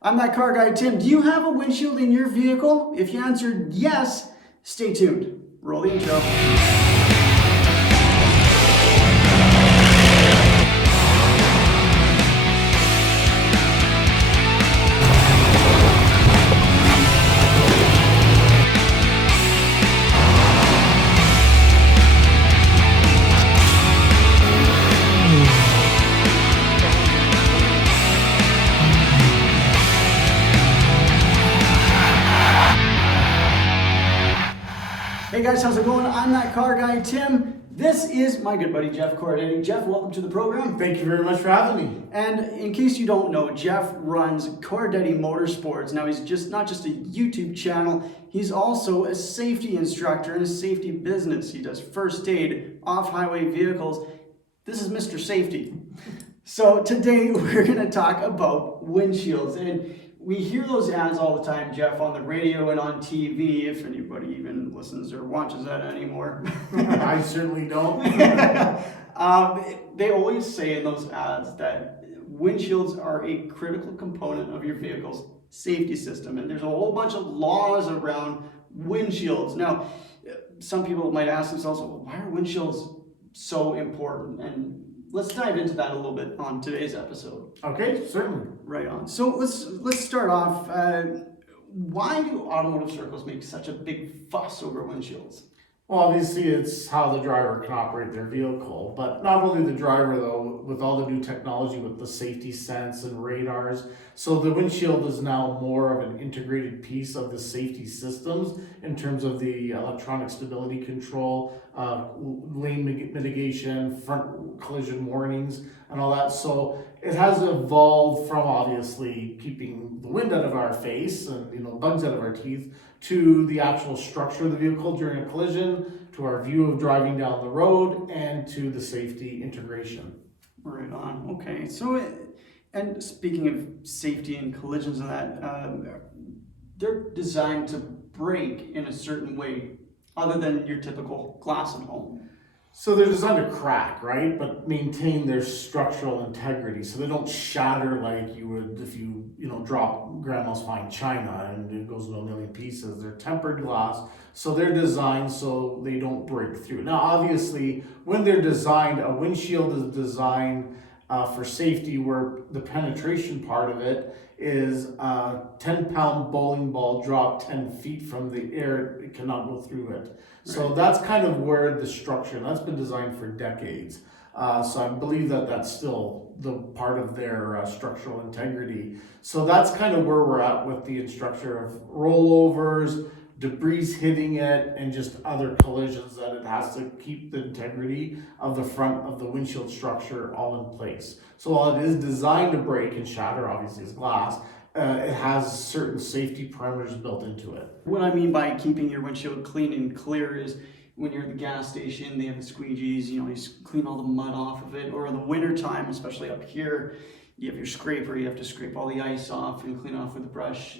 I'm that car guy, Tim. Do you have a windshield in your vehicle? If you answered yes, stay tuned. Roll the intro. Hey guys, how's it going? I'm that car guy, Tim. This is my good buddy, Jeff Corradetti. Jeff, welcome to the program. Thank you very much for having me. And in case you don't know, Jeff runs Corradetti Motorsports. Now, he's not just a YouTube channel, he's also a safety instructor in a safety business. He does first aid, off-highway vehicles. This is Mr. Safety. So today we're going to talk about windshields. And we hear those ads all the time, Jeff, on the radio and on TV, if anybody even listens or watches that anymore. I certainly don't. They always say in those ads that windshields are a critical component of your vehicle's safety system, and there's a whole bunch of laws around windshields. Now, some people might ask themselves, well, why are windshields so important? And let's dive into that a little bit on today's episode. Okay, certainly. Right on. So let's start off. Why do automotive circles make such a big fuss over windshields? Well, obviously it's how the driver can operate their vehicle, but not only the driver though, with all the new technology with the safety sense and radars. So the windshield is now more of an integrated piece of the safety systems in terms of the electronic stability control, lane mitigation, front collision warnings, and all that. So it has evolved from obviously keeping the wind out of our face and bugs out of our teeth to the actual structure of the vehicle during a collision, to our view of driving down the road, and to the safety integration. Right on. Okay. So, and speaking of safety and collisions and that, they're designed to break in a certain way, other than your typical glass at home. So they're designed to crack, right? But maintain their structural integrity. So they don't shatter like you would if you drop grandma's fine china and it goes into a million pieces. They're tempered glass. So they're designed so they don't break through. Now, obviously, when they're designed, a windshield is designed for safety where the penetration part of it is a 10-pound bowling ball dropped 10 feet from the air. It cannot go through it. So that's kind of where the structure, that's been designed for decades. So I believe that that's still the part of their structural integrity. So that's kind of where we're at with the structure of rollovers, debris hitting it, and just other collisions, that it has to keep the integrity of the front of the windshield structure all in place. So while it is designed to break and shatter, obviously it's glass, it has certain safety parameters built into it. What I mean by keeping your windshield clean and clear is when you're at the gas station, they have the squeegees, you clean all the mud off of it, or in the winter time, especially up here, you have your scraper, you have to scrape all the ice off and clean off with a brush.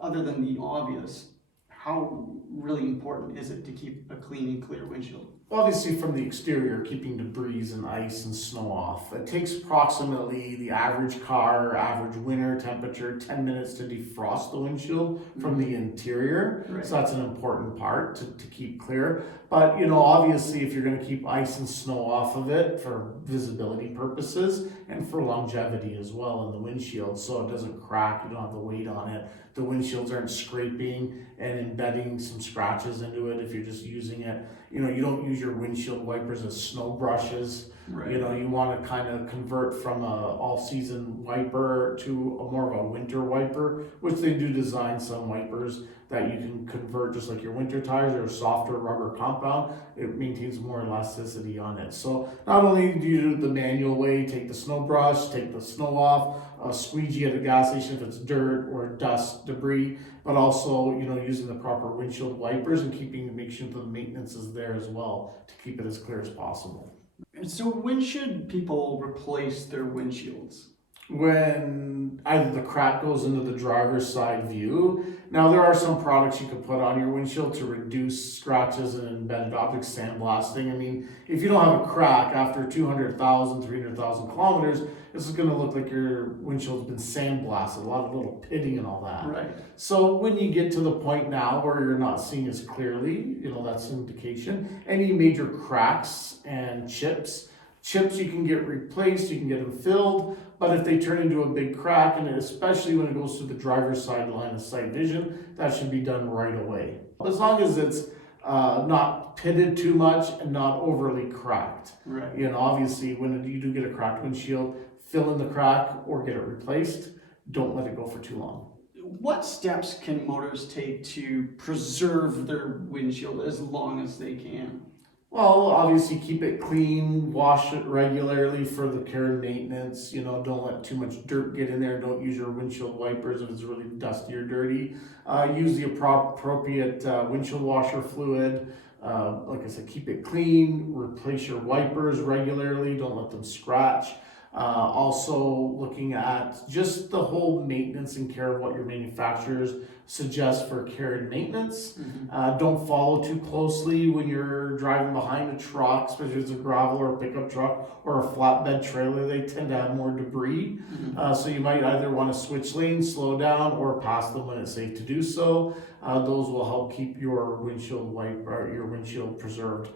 Other than the obvious, how really important is it to keep a clean and clear windshield? Obviously, from the exterior, keeping debris and ice and snow off. It takes approximately the average car, average winter temperature, 10 minutes to defrost the windshield from the interior. Right. So that's an important part to keep clear. But, obviously, if you're going to keep ice and snow off of it for visibility purposes and for longevity as well in the windshield, so it doesn't crack, you don't have the weight on it. The windshields aren't scraping and embedding some scratches into it if you're just using it. You don't use your windshield wipers as snow brushes. Right. You want to kind of convert from a all-season wiper to a more of a winter wiper, which they do design some wipers that you can convert just like your winter tires or a softer rubber compound. It maintains more elasticity on it. So not only do you do the manual way, take the snow brush, take the snow off, squeegee at a gas station if it's dirt or dust, debris, but also, using the proper windshield wipers and make sure the maintenance is there as well to keep it as clear as possible. So when should people replace their windshields? when either the crack goes into the driver's side view. Now there are some products you can put on your windshield to reduce scratches and embedded objects, sandblasting. I mean, if you don't have a crack after 200,000, 300,000 kilometers, this is going to look like your windshield's been sandblasted, a lot of little pitting and all that. Right. So when you get to the point now where you're not seeing as clearly, that's an indication. Any major cracks and chips you can get replaced, you can get them filled, but if they turn into a big crack, and especially when it goes through the driver's side line of sight vision, that should be done right away. As long as it's not pitted too much and not overly cracked. Right. Obviously when you do get a cracked windshield, fill in the crack or get it replaced. Don't let it go for too long. What steps can motors take to preserve their windshield as long as they can? Well, obviously keep it clean, wash it regularly for the care and maintenance. Don't let too much dirt get in there. Don't use your windshield wipers if it's really dusty or dirty. Use the appropriate windshield washer fluid. Like I said, keep it clean, replace your wipers regularly, don't let them scratch. Also looking at just the whole maintenance and care of what your manufacturers suggest for care and maintenance. Don't follow too closely when you're driving behind a truck, especially if it's a gravel or a pickup truck or a flatbed trailer. They tend to have more debris. So you might either want to switch lanes, slow down, or pass them when it's safe to do so. Those will help keep your windshield preserved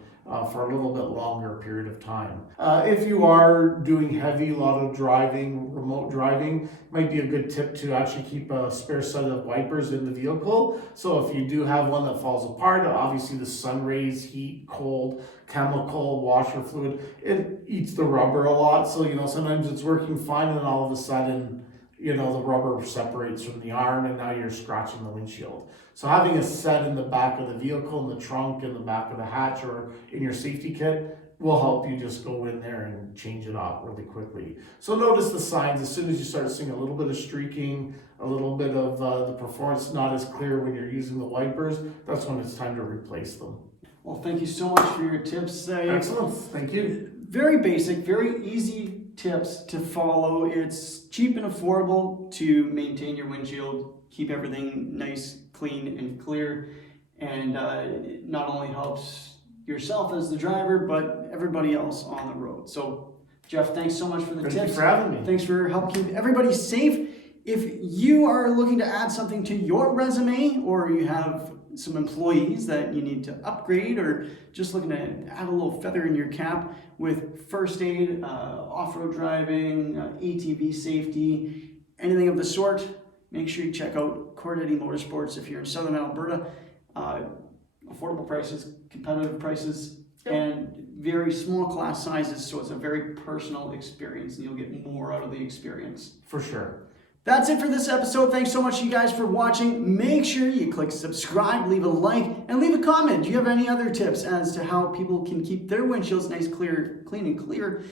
for a little bit longer period of time. If you are doing a lot of driving, remote driving, might be a good tip to actually keep a spare set of wipers in the vehicle. So if you do have one that falls apart, obviously the sun rays, heat, cold, chemical, washer fluid, it eats the rubber a lot. So, sometimes it's working fine and then all of a sudden, the rubber separates from the arm and now you're scratching the windshield. So having a set in the back of the vehicle, in the trunk, in the back of the hatch, or in your safety kit will help you just go in there and change it out really quickly. So notice the signs. As soon as you start seeing a little bit of streaking, a little bit of the performance not as clear when you're using the wipers, that's when it's time to replace them. Well, thank you so much for your tips. Excellent. Thank you. Very basic, very easy tips to follow. It's cheap and affordable to maintain your windshield, keep everything nice, clean, and clear, and it not only helps yourself as the driver, but everybody else on the road. So, Jeff, thanks so much for the tips. Thank you for having me. Thanks for helping keep everybody safe. If you are looking to add something to your resume, or you have some employees that you need to upgrade, or just looking to add a little feather in your cap with first aid, off-road driving, ATV safety, anything of the sort, make sure you check out Corradetti Motorsports if you're in Southern Alberta. Affordable prices, competitive prices, and very small class sizes, so it's a very personal experience and you'll get more out of the experience. For sure. That's it for this episode. Thanks so much, you guys, for watching. Make sure you click subscribe, leave a like, and leave a comment. Do you have any other tips as to how people can keep their windshields nice, clean and clear?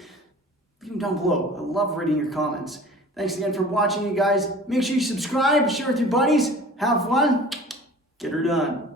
Leave them down below. I love reading your comments. Thanks again for watching, you guys. Make sure you subscribe, share with your buddies, have fun, get her done.